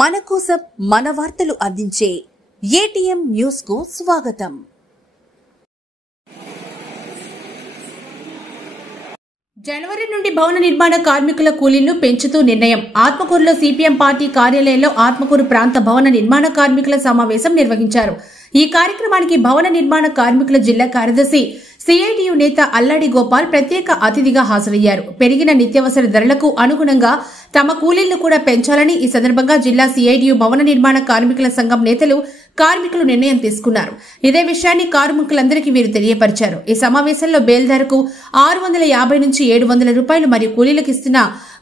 మన కోసం మన వార్తలు అందించే ఏటీఎం న్యూస్ కు స్వాగతం. జనవరి నుండి భవన నిర్మాణ కార్మికుల కూలీలను పెంచుతూ నిర్ణయం. ఆత్మకూరులో సిపిఎం పార్టీ కార్యాలయంలో ఆత్మకూరు ప్రాంత భవన నిర్మాణ కార్మికుల సమావేశం నిర్వహించారు. ఈ కార్యక్రమానికి భవన నిర్మాణ కార్మికుల జిల్లా కార్యదర్శి సిఐటియు నేత అల్లాడి గోపాల్ ప్రత్యేక అతిథిగా హాజరయ్యారు. పెరిగిన నిత్యావసర ధరలకు అనుగుణంగా తమ కూలీలను కూడా పెంచాలని ఈ సందర్భంగా జిల్లా సిఐటియు భవన నిర్మాణ కార్మికుల సంఘం నేతలు కార్మికులు నిర్ణయం తీసుకున్నారు. ఇదే విషయాన్ని కార్మికులందరికీ వీరు తెలియపరిచారు. ఈ సమావేశంలో బేల్దారుకు 650 నుంచి 700 రూపాయలు మరియు కూలీలకు ఇస్తున్న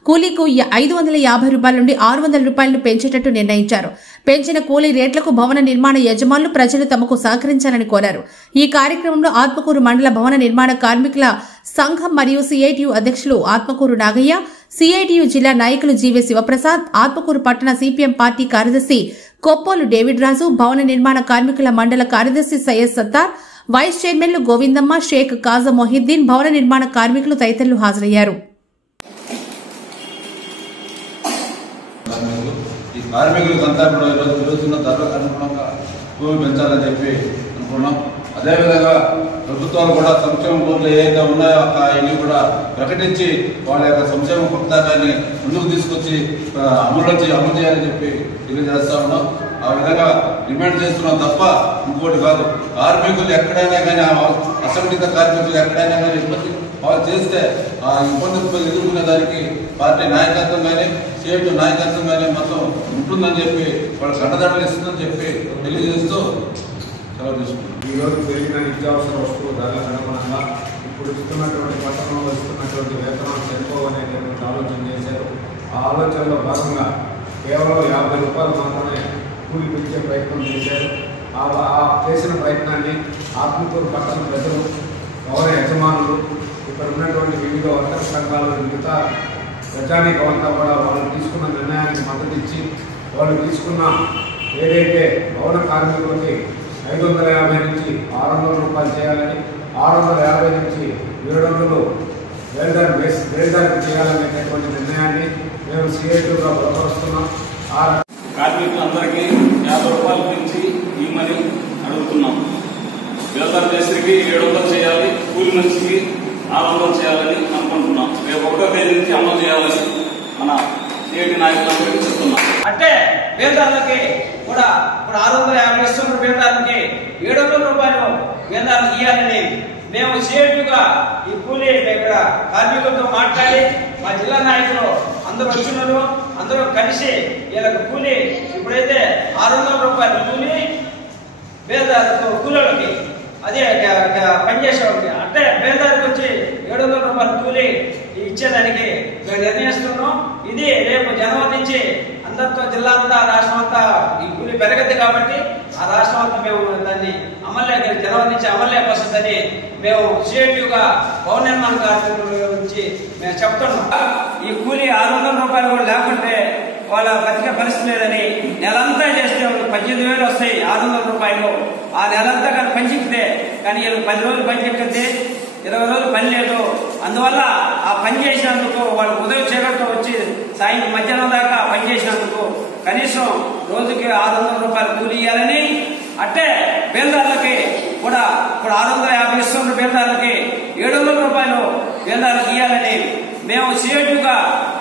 కూలీకు 550 రూపాయల నుండి 600 రూపాయలను పెంచేటట్టు నిర్ణయించారు. పెంచిన కూలీ రేట్లకు భవన నిర్మాణ యజమానులు ప్రజలు తమకు సహకరించాలని కోరారు. ఈ కార్యక్రమంలో ఆత్మకూరు మండల భవన నిర్మాణ కార్మికుల సంఘం మరియు సిఐటియు అధ్యక్షులు ఆత్మకూరు నాగయ్య, సిఐటియు జిల్లా నాయకులు జీవే శివప్రసాద్, ఆత్మకూరు పట్టణ సిపిఎం పార్టీ కార్యదర్శి కొప్పోలు డేవిడ్ రాజు, భవన నిర్మాణ కార్మికుల మండల కార్యదర్శి సయ్యద్ సత్తార్, వైస్ చైర్మన్లు గోవిందమ్మ, షేక్ కాజా మొహిద్దీన్, భవన నిర్మాణ కార్మికులు తదితరులు హాజరయ్యారు. కార్మికులకంతా కూడా ఈరోజు పెరుగుతున్న ధరలకు అనుగుణంగా భూమి పెంచాలని చెప్పి అనుకున్నాం. అదేవిధంగా ప్రభుత్వాలు కూడా సంక్షేమ బోర్డులు ఏదైతే ఉన్నాయో అవన్నీ కూడా ప్రకటించి వాళ్ళ యొక్క సంక్షేమ పథకాన్ని ముందుకు తీసుకొచ్చి అమలు చేయాలని చెప్పి తెలియజేస్తా ఉన్నాం. ఆ విధంగా డిమాండ్ చేస్తున్నాం తప్ప ఇంకోటి కాదు. కార్మికులు ఎక్కడైనా కానీ అసంఘటిత కార్మికులు ఎక్కడైనా కానీ ఇబ్బంది వాళ్ళు చేస్తే ఆ ఇబ్బందులు ఎదుర్కొనే దానికి పార్టీ నాయకత్వం కానీ సిఐటియు నాయకత్వం కానీ మొత్తం ఉంటుందని చెప్పి వాళ్ళు కండదండలు ఇస్తుందని చెప్పి తెలియజేస్తూ సెలవు తీసుకుంటున్నాం. ఈరోజు పెరిగిన నిత్యావసర వస్తువుల ధరలకు అనుగుణంగా ఇప్పుడు ఇస్తున్నటువంటి పట్టణంలో ఇస్తున్నటువంటి వేతనాలు సరిపోవనేటువంటి ఆలోచన చేశారు. ఆ ఆలోచనలో భాగంగా కేవలం 50 రూపాయలు మాత్రమే కూలి పెంచే ప్రయత్నం చేశారు. ఆ చేసిన ప్రయత్నాన్ని ఆత్మకూరు పట్టణ ప్రజలు, భవన యజమానులు, ఇక్కడ ఉన్నటువంటి వివిధ వర్తక సంఘాలు, మిగతా ప్రజానీకమంతా కూడా వాళ్ళు తీసుకున్న నిర్ణయానికి మద్దతు ఇచ్చి వాళ్ళు తీసుకున్న ఏదైతే భవన కార్మికులకి 550 నుంచి 600 రూపాయలు చేయాలని, 650 నుంచి 700 వేల్దారికి చేయాలనేటువంటి నిర్ణయాన్ని మేము సిఐటిగా బలపరుస్తున్నాం. కార్మికులందరికీ 50 రూపాయల నుంచి ఇవ్వమని అడుగుతున్నాం. వేల్దార్ మేస్త్రికి 700 చేయాలి, కూలి మనిషికి 600 చేయాలని అనుకుంటున్నాం. రేపు 1వ తేదీ నుంచి అమలు చేయాలని మన సిఐటి నాయకులందరికీ చెప్తున్నాం. అంటే వేల్దారులకి కూడా ఇప్పుడు 650 ఇస్తున్న వేల్దారులకి 700 రూపాయలు వేల్దారులకు ఇవ్వాలని మేము సిఐటిగా ఈ కూలీ ఇక్కడ కార్మికులతో మాట్లాడి మా జిల్లా నాయకులు అందరూ వచ్చినారు. అందరూ కలిసి వీళ్ళకి కూలీ ఇప్పుడైతే 600 రూపాయలు కూలీ వేల్దారులకు కూలీలకి, అదే పనిచేసేవాళ్ళకి అంటే వేల్దారికి వచ్చి 700 రూపాయలు కూలీ ఇచ్చేదానికి మేము నిర్ణయిస్తున్నాం. ఇది రేపు జనవరి నుంచి అందరితో జిల్లా అంతా రాష్ట్రం అంతా ఈ కూలీ పెరగద్ది కాబట్టి ఆ రాష్ట్రం అంతా మేము దాన్ని అమల్లోకి జనవరి నుంచి అమల్లోకి వస్తుందని మేము సిఐటియుగా భవన నిర్మాణ కార్మికుల నుంచి మేము చెప్తున్నాం. ఈ కూలీ 600 రూపాయలు కూడా లేకుంటే వాళ్ళ బతికే పరిస్థితి లేదని నెలంతా చేస్తే వాళ్ళు 18,000 వస్తాయి. 600 రూపాయలు ఆ నెలంతా కానీ పనిచెక్కితే, కానీ వీళ్ళు 10 రోజులు పనిచెక్కితే 20 రోజులు పని లేదు. అందువల్ల ఆ పని చేసినందుకు వాళ్ళు ఉదయం చీకటితో వచ్చి సాయంత్రం మధ్యాహ్నం దాకా పని చేసినందుకు కనీసం రోజుకి 600 రూపాయలు కూలీ ఇవ్వాలని, అంటే బేల్దారులకి కూడా ఇప్పుడు 650 ఇస్తున్న బేల్దారులకి 700 రూపాయలు బేల్దారులకు ఇవ్వాలని మేము సిఐటిగా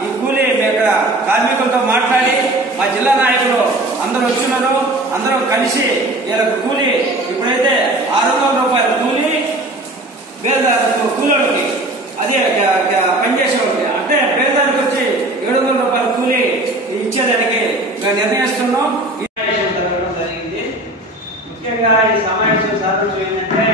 ఈ కూలీ ఇక్కడ కార్మికులతో మాట్లాడి మా జిల్లా నాయకులు అందరూ వచ్చినారు. అందరూ కలిసి వీళ్ళకి కూలీ ఇప్పుడైతే 600 రూపాయలు కూలీ బేల్దారులకు కూలీలకి, అదే పనిచేసేవాళ్ళకి అంటే బేల్దారికి వచ్చి 700 రూపాయలు కూలీ ఇచ్చేదానికి మేము నిర్ణయిస్తున్నాం. జరిగింది. ముఖ్యంగా ఈ సమావేశం సాధించడం ఏంటంటే